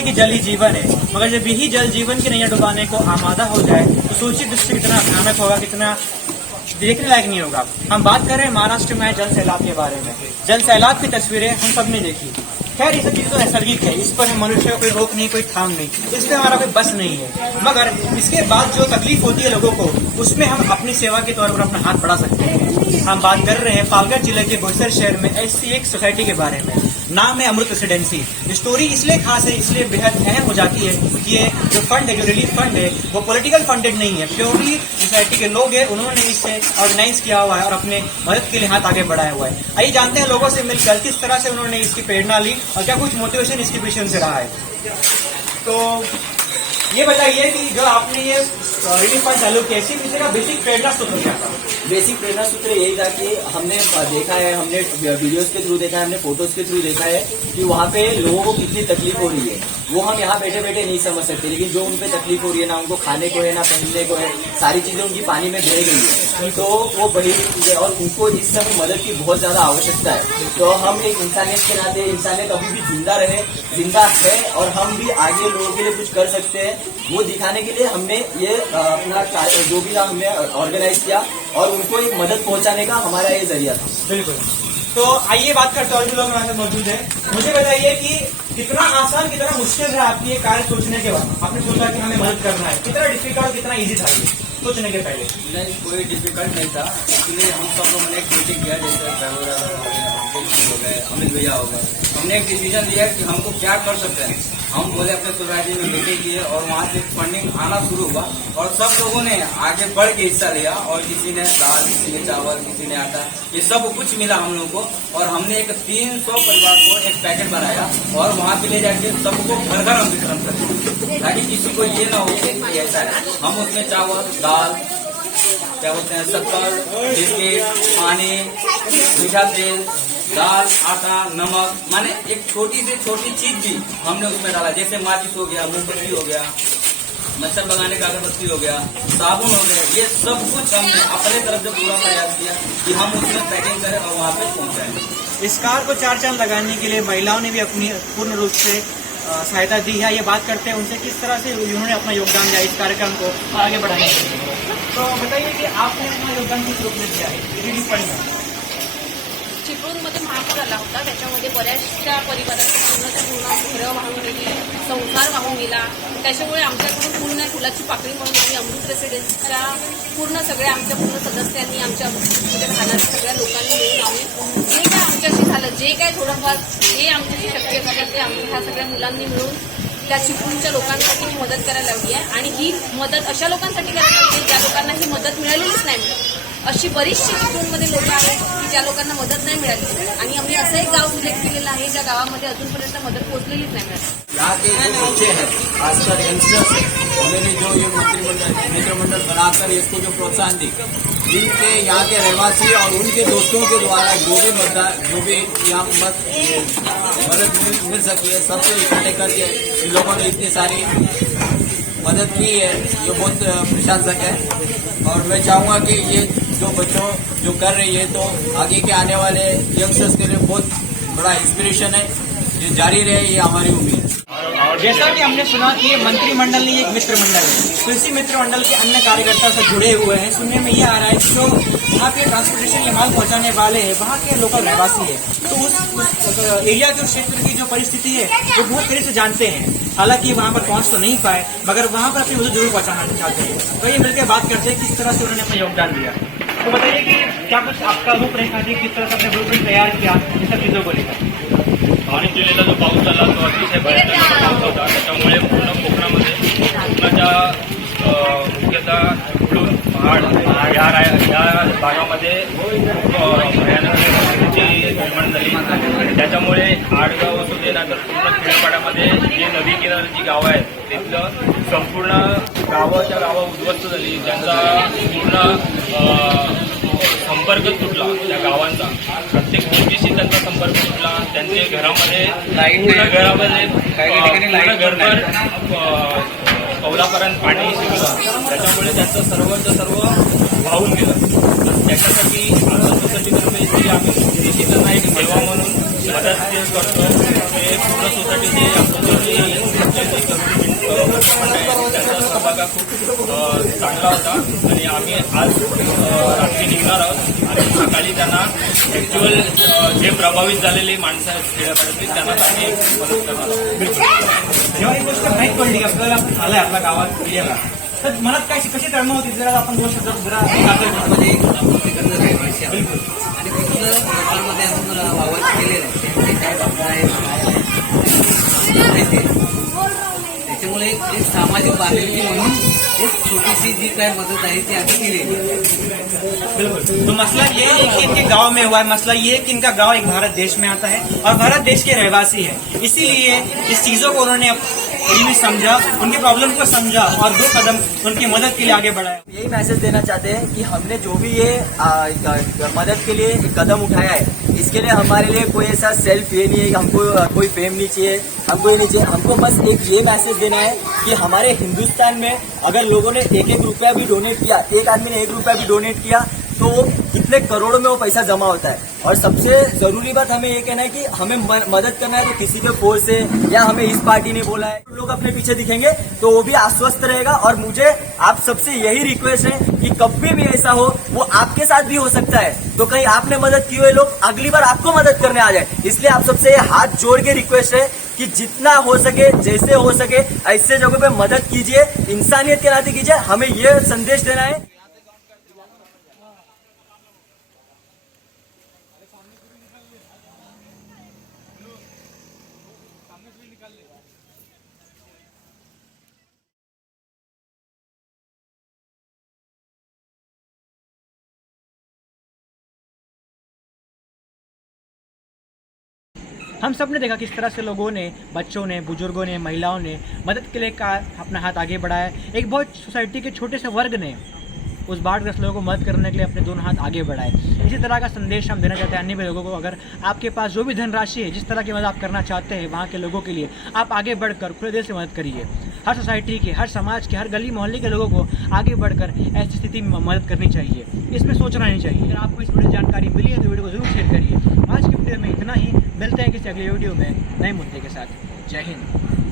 है कि जल ही जीवन है, मगर जब यही जल जीवन की नैया डुबाने को आमादा हो जाए तो सोचिए दृश्य कितना भयानक होगा, कितना देखने लायक नहीं होगा। हम बात कर रहे हैं महाराष्ट्र में जल सैलाब के बारे में। जल सैलाब की तस्वीरें हम सब ने देखी। खैर ये सब चीजें तो नैसर्गिक है, इस पर हम मनुष्य को कोई रोक नहीं, कोई थाम नहीं, इसमें हमारा कोई बस नहीं है। मगर इसके बाद जो तकलीफ होती है लोगों को, उसमें हम अपनी सेवा के तौर पर अपना हाथ बढ़ा सकते हैं। हम बात कर रहे हैं पालघर जिले के बोईसर शहर में ऐसी एक सोसाइटी के बारे में, नाम है अमृत रेसिडेंसी। स्टोरी इसलिए खास है, इसलिए बेहद अहम हो जाती है कि ये जो फंड है, जो रिलीफ फंड है, वो पॉलिटिकल फंडेड नहीं है, प्योरली सोसाइटी के लोग हैं, उन्होंने इसे ऑर्गेनाइज किया हुआ है और अपने मदद के लिए हाथ आगे बढ़ाया हुआ है। आइए जानते हैं लोगों से मिलकर किस तरह से उन्होंने इसकी प्रेरणा ली और क्या कुछ मोटिवेशन इसके पीछे उनसे रहा है। तो ये बताइए कि जो आपने ये रिलीफ फंड चालू किया, इसके पीछे का बेसिक प्रेरणा सूत्र क्या था? बेसिक प्रेरणा सूत्र यही था कि हमने देखा है, हमने वीडियोस के थ्रू देखा है, हमने फोटोज के थ्रू देखा है कि वहाँ पे लोगों को कितनी तकलीफ हो रही है। वो हम यहाँ बैठे बैठे नहीं समझ सकते, लेकिन जो उन पे तकलीफ हो रही है, ना उनको खाने को है, ना पहनने को है, सारी चीजें उनकी पानी में बह गई है, तो वो बड़ी चीजें और उनको इस समय मदद की बहुत ज्यादा आवश्यकता है। तो हम एक इंसानियत के नाते, इंसानियत अभी भी जिंदा है और हम भी आगे लोगों के लिए कुछ कर सकते हैं, वो दिखाने के लिए हमने ये अपना जो भी था हमने ऑर्गेनाइज किया और उनको एक मदद पहुंचाने का हमारा ये जरिया था। बिल्कुल। तो आइए बात करते हैं, और भी लोग हमारे साथ मौजूद हैं। मुझे बताइए कि कितना आसान, कितना मुश्किल रहा आपकी ये कार्य सोचने के बाद? आपने सोचा कि हमें मदद करना है, कितना डिफिकल्ट, कितना इजी था ये सोचने के पहले? नहीं, कोई डिफिकल्ट नहीं था। इसलिए हम सब लोगों ने एक मीटिंग किया, जैसे हो गए, अमित भैया हो गए, हमने एक डिसीजन लिया कि हमको क्या कर सकते हैं। हम बोले अपने सोसाइटी में मीटिंग किए और वहाँ से फंडिंग आना शुरू हुआ और सब लोगों ने आगे बढ़ के हिस्सा लिया और किसी ने दाल, किसी ने चावल, किसी ने आटा, ये सब कुछ मिला हम लोगों को और हमने एक 300 परिवार को एक पैकेट बनाया और वहाँ पे ले जाके सबको घर घर हम वितरण करते, ताकि किसी को ये ना हो कि ऐसा है। हम उसमें चावल, दाल, क्या बोलते हैं, शक्कर, बिस्किट, पानी, मीठा तेल, दाल, आटा, नमक, माने एक छोटी से छोटी चीज भी हमने उसमें डाला, जैसे माचिस हो गया, मोमबत्ती हो गया, मच्छर भगाने का अगरबत्ती हो गया, साबुन हो गया, ये सब कुछ हमने अपने तरफ से पूरा प्रयास किया कि हम उसमें पैकिंग करें और वहाँ पे पहुँचाएं। इस कार को 4 चांद लगाने के लिए महिलाओं ने भी अपनी पूर्ण रूप से सहायता दी है। ये बात करते हैं उनसे किस तरह से उन्होंने अपना योगदान दिया इस कार्यक्रम को आगे बढ़ाने के लिए। तो बताइए कि आपने अपना योगदान किस रूप में दिया है रिलीफ फंड में? चिपळूणमध्ये महापूर आला होता, त्याच्यामध्ये बऱ्याचशा परिवाराची पूर्ण घरं वाहून गेली, संसार वाहून गेला. त्याच्यामुळे आमच्याकडून पूर्ण फुलाची पाकळी म्हणून आम्ही अमृत रेसिडेन्सीच्या पूर्ण सगळ्या आमच्या पूर्ण सदस्यांनी, आमच्या अमृतमध्ये राहणाऱ्या सगळ्या लोकांनी मिळून आम्ही जे काय आमच्याशी झालं, जे काय थोडंफार जे आमच्याशी शक्य झालं, ते आम्ही ह्या सगळ्या मुलांनी मिळून त्या चिपळूणच्या लोकांसाठी ही मदत करायला लावली आहे. आणि ही मदत अशा लोकांसाठी करायला लावली ज्या लोकांना ही मदत मिळालेलीच नाही मिळत. अशी बरीचशी चिपळूणमध्ये लोक आहेत की ज्या लोकांना मदत नाही मिळाली आणि आम्ही असं एक गाव सिलेक्ट केलेलं आहे ज्या गावामध्ये अजूनपर्यंत मदत पोहोचलेलीच नाही मिळाली. यहाँ के जो बच्चे हैं, खासकर यंगस्टर्स हैं, उन्होंने जो ये मित्रमंडल बनाकर इसको जो प्रोत्साहन दी, जिनके यहाँ के रहवासी और उनके दोस्तों के द्वारा जो भी यहाँ मदद मिल सकी है, सबसे इकट्ठे करके इन लोगों ने इतनी सारी मदद की है, ये बहुत प्रशंसक है। और मैं चाहूँगा कि ये जो बच्चों जो कर रही है, तो आगे के आने वाले यंगस्टर्स के लिए बहुत बड़ा इंस्पिरेशन है, ये जारी रहे, ये हमारी उम्मीद है। जैसा कि हमने सुना कि ये मंत्रिमंडल नहीं, एक मित्र मंडल है, तो इसी मित्र मंडल के अन्य कार्यकर्ता से जुड़े हुए हैं। सुनने में ये आ रहा है कि जो वहाँ पे ट्रांसपोर्टेशन ये माल पहुँचाने वाले हैं, वहाँ के लोकल रहवासी है, तो उस एरिया के, उस क्षेत्र की जो परिस्थिति है वो बहुत करीब से जानते हैं। हालांकि वहाँ पर पहुँच तो नहीं पाए, मगर वहाँ पर अपनी मदद जरूर पहुँचाना चाहते हैं। तो ये मिलकर बात करते हैं किस तरह से उन्होंने अपना योगदान दिया। तो बताइए कि क्या कुछ आपका रूपरेखा थी, किस तरह से अपने ब्लूप्रिंट तैयार किया इन सब चीज़ों को लेकर? पाणी केलेला जो पाऊस झाला तो अतिशय भयानक पाऊस होता, त्याच्यामुळे पूर्ण कोकणाच्या मुख्यतः चिपळूण, महाड या भागामध्ये भयानक परिस्थिती निर्माण झाली आणि त्याच्यामुळे आडगाव असू दे ना तर पूर्ण खेडपाड्यामध्ये जे नदी किनाऱ्याची गावं आहेत तिथलं संपूर्ण गावं उद्ध्वस्त झाली, त्यांचा पूर्ण संपर्क तुटला. त्या गावांचा प्रत्येक गोष्टीशी त्यांचा संपर्क तुटला. त्यांचे घरामध्ये घरभर कौलापर्यंत पाणी शिरलं, त्याच्यामुळे त्यांचं सर्व वाहून गेलं. त्याच्यासाठी आता सोसायटीतर्फे आम्ही त्यांना एक सेवा म्हणून मदत जे करतो ते पूर्ण सोसायटीचे आपण त्याचा सहभाग हा खूप चांगला होता आणि आम्ही आज रात्री निघणार आहोत आणि सकाळी त्यांना ॲक्च्युअल जे प्रभावित झालेले माणसं आहेत खेड्यापाड्यातली त्यांना आम्ही मदत करणार आहोत. जेव्हा ही गोष्ट माहीत पडली की आपल्याला आलंय आपल्या गावात क्रियाला, तर मनात काय कशी तळमळ होती जरा आपण 2 शब्द जरा मध्ये गरज रहिवासी आहोत आणि तिथलं लोकांमध्ये अजून वावर केलेलं आहे त्यांचे काय भावना आहे त्याच्यामुळे एक सामाजिक बांधिलकी म्हणून एक छोटीशी जी काय मदत आहे ती आम्ही केलेली आहे. बिल्कुल. तो मसला ये है कि इनके गांव में हुआ है, मसला ये है कि इनका गांव एक भारत देश में आता है और भारत देश के रहवासी है, इसीलिए इस चीजों को उन्होंने भी समझा, उनकी प्रॉब्लम को समझा और 2 कदम उनकी मदद के लिए आगे बढ़ाया. यही मैसेज देना चाहते हैं कि हमने जो भी ये मदद के लिए एक कदम उठाया है, इसके लिए हमारे लिए कोई ऐसा सेल्फ ये नहीं है कि हमको कोई फेम नहीं चाहिए, हमको ये नहीं चाहिए. हमको बस एक ये मैसेज देना है कि हमारे हिंदुस्तान में अगर लोगों ने 1-1 रुपया भी डोनेट किया, एक आदमी ने 1 रुपया भी डोनेट किया तो वो कितने करोड़ों में वो पैसा जमा होता है. और सबसे जरूरी बात हमें ये कहना है कि हमें मदद करना है तो किसी के फोर्स से या हमें इस पार्टी ने बोला है, लोग अपने पीछे दिखेंगे तो वो भी आश्वस्त रहेगा. और मुझे आप सबसे यही रिक्वेस्ट है कि कभी भी ऐसा हो वो आपके साथ भी हो सकता है, तो कहीं आपने मदद की हुए लोग अगली बार आपको मदद करने आ जाए. इसलिए आप सबसे हाथ जोड़ के रिक्वेस्ट है कि जितना हो सके जैसे हो सके ऐसे जगहों पे मदद कीजिए, इंसानियत के नाते कीजिए. हमें ये संदेश देना है. हम सब ने देखा किस तरह से लोगों ने, बच्चों ने, बुजुर्गों ने, महिलाओं ने मदद के लिए अपना हाथ आगे बढ़ाया. एक बहुत सोसाइटी के छोटे से वर्ग ने उस बाढ़ग्रस्त लोगों को मदद करने के लिए अपने 2 हाथ आगे बढ़ाए. इसी तरह का संदेश हम देना चाहते हैं अन्य भी लोगों को. अगर आपके पास जो भी धनराशि है, जिस तरह की मदद आप करना चाहते हैं वहाँ के लोगों के लिए, आप आगे बढ़कर खुले दिल से मदद करिए. हर सोसाइटी के, हर समाज के, हर गली मोहल्ले के लोगों को आगे बढ़कर ऐसी स्थिति में मदद करनी चाहिए. इसमें सोचना नहीं चाहिए. अगर आपको इस वीडियो जानकारी मिली है तो वीडियो को जरूर शेयर करिए. आज की वीडियो में इतना ही. मिलते हैं किसी अगले वीडियो में नए मुद्दे के साथ. जय हिंद.